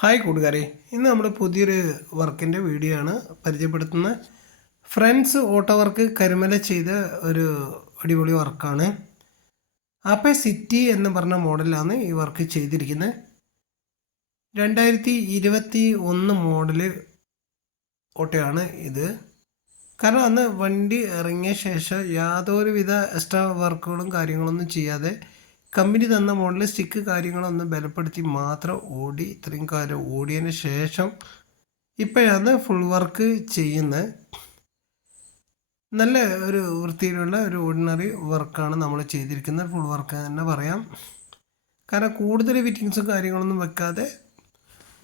Hi കൂട്ടുകാരെ ഇന്ന് നമ്മൾ പുതിയൊരു വർക്കിന്റെ വീഡിയോ ആണ് പരിചയപ്പെടുത്തുന്നത്. ഫ്രണ്ട്സ് ഓട്ടോ വർക്ക് കരിമല ചെയ്ത ഒരു അടിപൊളി വർക്കാണ് അപ്പേ സിറ്റി എന്ന് പറഞ്ഞ മോഡലാണ് ഈ വർക്ക് ചെയ്തിരിക്കുന്നത്. രണ്ടായിരത്തി ഇരുപത്തി ഒന്ന് മോഡൽ ഓട്ടോയാണ് ഇത്. കാരണം അന്ന് വണ്ടി ഇറങ്ങിയ ശേഷം യാതൊരുവിധ എക്സ്ട്രാ വർക്കുകളും കാര്യങ്ങളൊന്നും ചെയ്യാതെ കമ്പനി തന്ന മോഡൽ സ്റ്റിക്ക് കാര്യങ്ങളൊന്ന് ബലപ്പെടുത്തി മാത്രം ഓടി ഇത്രയും കാലം ഓടിയതിന് ശേഷം ഇപ്പോഴാണ് ഫുൾ വർക്ക് ചെയ്യുന്നത്. നല്ല ഒരു വൃത്തിയിലുള്ള ഒരു ഓർഡിനറി വർക്കാണ് നമ്മൾ ചെയ്തിരിക്കുന്നത്. ഫുൾ വർക്ക് തന്നെ പറയാം. കാരണം കൂടുതൽ ഫിറ്റിങ്സും കാര്യങ്ങളൊന്നും വെക്കാതെ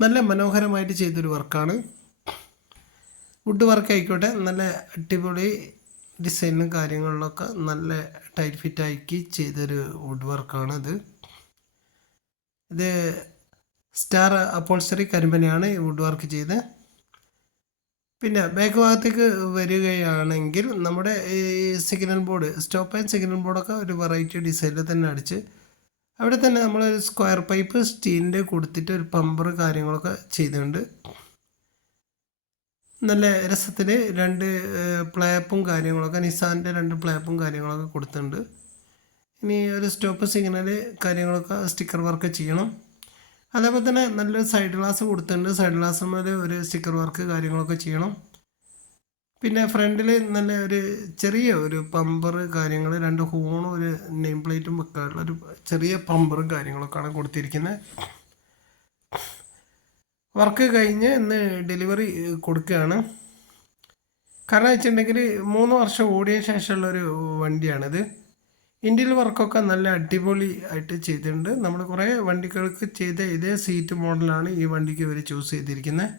നല്ല മനോഹരമായിട്ട് ചെയ്തൊരു വർക്കാണ് വുഡ് വർക്ക് ആയിക്കോട്ടെ നല്ല അടിപൊളി ഡിസൈനും കാര്യങ്ങളിലൊക്കെ നല്ല ടൈറ്റ് ഫിറ്റ് ആക്കി ചെയ്തൊരു വുഡ് വർക്കാണ് ഇത് സ്റ്റാർ കരിമ്പനയാണ് ഈ വുഡ് വർക്ക് ചെയ്ത്. പിന്നെ ബാക്ക് ഭാഗത്തേക്ക് വരികയാണെങ്കിൽ നമ്മുടെ ഈ signal board stop and signal ബോർഡൊക്കെ ഒരു വെറൈറ്റി ഡിസൈനിൽ തന്നെ അടിച്ച് അവിടെ തന്നെ നമ്മളൊരു സ്ക്വയർ പൈപ്പ് സ്റ്റീലിന്റെ കൊടുത്തിട്ട് ഒരു പമ്പർ കാര്യങ്ങളൊക്കെ ചെയ്തിട്ടുണ്ട്. നല്ല രസത്തിൽ രണ്ട് പ്ലേപ്പും കാര്യങ്ങളൊക്കെ നിസാന്റെ രണ്ട് പ്ലേപ്പും കാര്യങ്ങളൊക്കെ കൊടുത്തിട്ടുണ്ട്. ഇനി ഒരു സ്റ്റോപ്പ് സിഗ്നൽ കാര്യങ്ങളൊക്കെ സ്റ്റിക്കർ വർക്ക് ചെയ്യണം. അതേപോലെ തന്നെ നല്ലൊരു സൈഡ് ഗ്ലാസ് കൊടുത്തിട്ടുണ്ട്. സൈഡ് ഗ്ലാസ് മേലെ ഒരു സ്റ്റിക്കർ വർക്ക് കാര്യങ്ങളൊക്കെ ചെയ്യണം. പിന്നെ ഫ്രണ്ടിൽ നല്ല ഒരു ചെറിയ ഒരു പമ്പർ കാര്യങ്ങൾ രണ്ട് ഹോണും ഒരു നെയിം പ്ലേറ്റും വെക്കാനുള്ള ഒരു ചെറിയ പമ്പറും കാര്യങ്ങളൊക്കെയാണ് കൊടുത്തിരിക്കുന്നത് വർക്ക് കഴിഞ്ഞ് ഇന്ന് ഡെലിവറി കൊടുക്കുകയാണ്. കാരണം വെച്ചിട്ടുണ്ടെങ്കിൽ മൂന്ന് വർഷം ഓടിയ ശേഷമുള്ളൊരു വണ്ടിയാണിത്. ഇന്ത്യയിൽ വർക്കൊക്കെ നല്ല അടിപൊളി ആയിട്ട് ചെയ്തിട്ടുണ്ട്. നമ്മൾ കുറേ വണ്ടികൾക്ക് ചെയ്ത ഇതേ സീറ്റ് മോഡലാണ് ഈ വണ്ടിക്ക് ഇവർ ചൂസ് ചെയ്തിരിക്കുന്നത്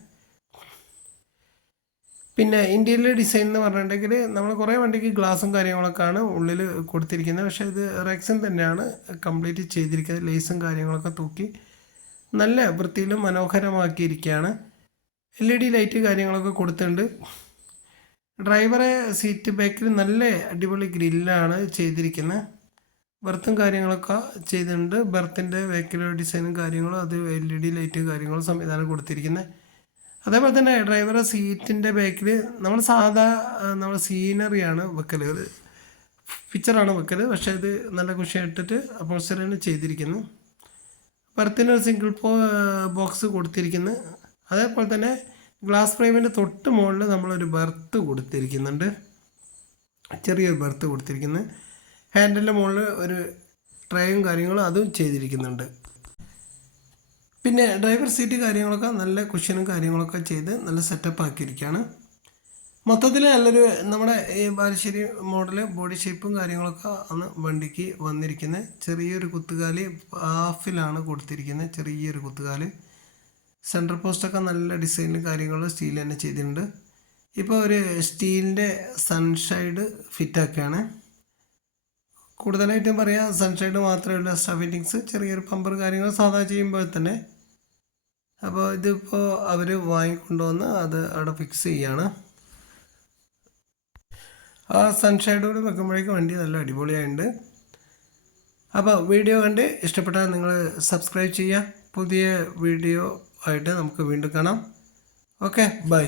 പിന്നെ ഇന്ത്യയിലെ ഡിസൈൻ എന്ന് പറഞ്ഞിട്ടുണ്ടെങ്കിൽ നമ്മൾ കുറേ വണ്ടിക്ക് ഗ്ലാസും കാര്യങ്ങളൊക്കെ ആണ് ഉള്ളിൽ കൊടുത്തിരിക്കുന്നത് പക്ഷേ ഇത് റെക്സിൻ തന്നെയാണ് കംപ്ലീറ്റ് ചെയ്തിരിക്കുന്നത്. ലേസും കാര്യങ്ങളൊക്കെ തൂക്കി നല്ല വൃത്തിയിലും മനോഹരമാക്കിയിരിക്കുകയാണ്. എൽ ഇ ഡി ലൈറ്റ് കാര്യങ്ങളൊക്കെ കൊടുത്തിട്ടുണ്ട്. ഡ്രൈവറെ സീറ്റ് ബാക്കിൽ നല്ല അടിപൊളി ഗ്രില്ലാണ് ചെയ്തിരിക്കുന്നത് ബർത്തും കാര്യങ്ങളൊക്കെ ചെയ്തിട്ടുണ്ട്. ബർത്തിന്റെ ബാക്കിലെ ഡിസൈനും കാര്യങ്ങളും അത് എൽ ഇ ഡി ലൈറ്റ് കാര്യങ്ങളും സംവിധാനം കൊടുത്തിരിക്കുന്നത് അതേപോലെ തന്നെ ഡ്രൈവറെ സീറ്റിന്റെ ബാക്കിൽ നമ്മൾ സാധാ നമ്മൾ സീനറിയാണ് വെക്കൽ പിക്ചറാണ് വെക്കൽ പക്ഷേ ഇത് നല്ല കുഷിയായിട്ടിട്ട് അപ്പോസ്റ്ററാണ് ചെയ്തിരിക്കുന്നത് ബർത്തിന് ഒരു സിംഗിൾ പോ ബോക്സ് കൊടുത്തിരിക്കുന്നു. അതേപോലെ തന്നെ ഗ്ലാസ് ഫ്രെയിമിന്റെ തൊട്ട് മുകളിൽ നമ്മളൊരു ബർത്ത് കൊടുത്തിരിക്കുന്നുണ്ട്. ചെറിയൊരു ബർത്ത് കൊടുത്തിരിക്കുന്നു. ഹാൻഡിന്റെ മുകളിൽ ഒരു ട്രേയും കാര്യങ്ങളും അതും ചെയ്തിരിക്കുന്നുണ്ട്. പിന്നെ ഡ്രൈവർ സീറ്റ് കാര്യങ്ങളൊക്കെ നല്ല കുഷ്യനും കാര്യങ്ങളൊക്കെ ചെയ്ത് നല്ല സെറ്റപ്പ് ആക്കിയിരിക്കുകയാണ് മൊത്തത്തിൽ നല്ലൊരു നമ്മുടെ ഈ ബാലുശ്ശേരി മോഡൽ ബോഡി ഷേപ്പും കാര്യങ്ങളൊക്കെ അന്ന് വണ്ടിക്ക് വന്നിരിക്കുന്നത് ചെറിയൊരു കുത്തുകാലി ഹാഫിലാണ് കൊടുത്തിരിക്കുന്നത് ചെറിയൊരു കുത്തുകാൽ. സെൻട്രൽ പോസ്റ്റൊക്കെ നല്ല ഡിസൈനും കാര്യങ്ങളും സ്റ്റീൽ തന്നെ ചെയ്തിട്ടുണ്ട്. ഇപ്പോൾ ഒരു സ്റ്റീലിന്റെ സൺഷൈഡ് ഫിറ്റാക്കുകയാണ് കൂടുതലായിട്ടും പറയാം സൺഷൈഡ് മാത്രമേ ഉള്ളൂ എക്സ്ട്രാ ഫിറ്റിങ്സ് ചെറിയൊരു പമ്പർ കാര്യങ്ങൾ സാധാ ചെയ്യുമ്പോൾ തന്നെ. അപ്പോൾ ഇതിപ്പോൾ അവർ വാങ്ങിക്കൊണ്ടുവന്ന് അത് അവിടെ ഫിക്സ് ചെയ്യാണ്. ആ സൺഷൈഡോട് വെക്കുമ്പോഴേക്കും വണ്ടി നല്ല അടിപൊളിയായിട്ടുണ്ട് അപ്പോൾ വീഡിയോ കണ്ട് ഇഷ്ടപ്പെട്ടാൽ നിങ്ങൾ സബ്സ്ക്രൈബ് ചെയ്യുക പുതിയ വീഡിയോ ആയിട്ട് നമുക്ക് വീണ്ടും കാണാം. Okay bye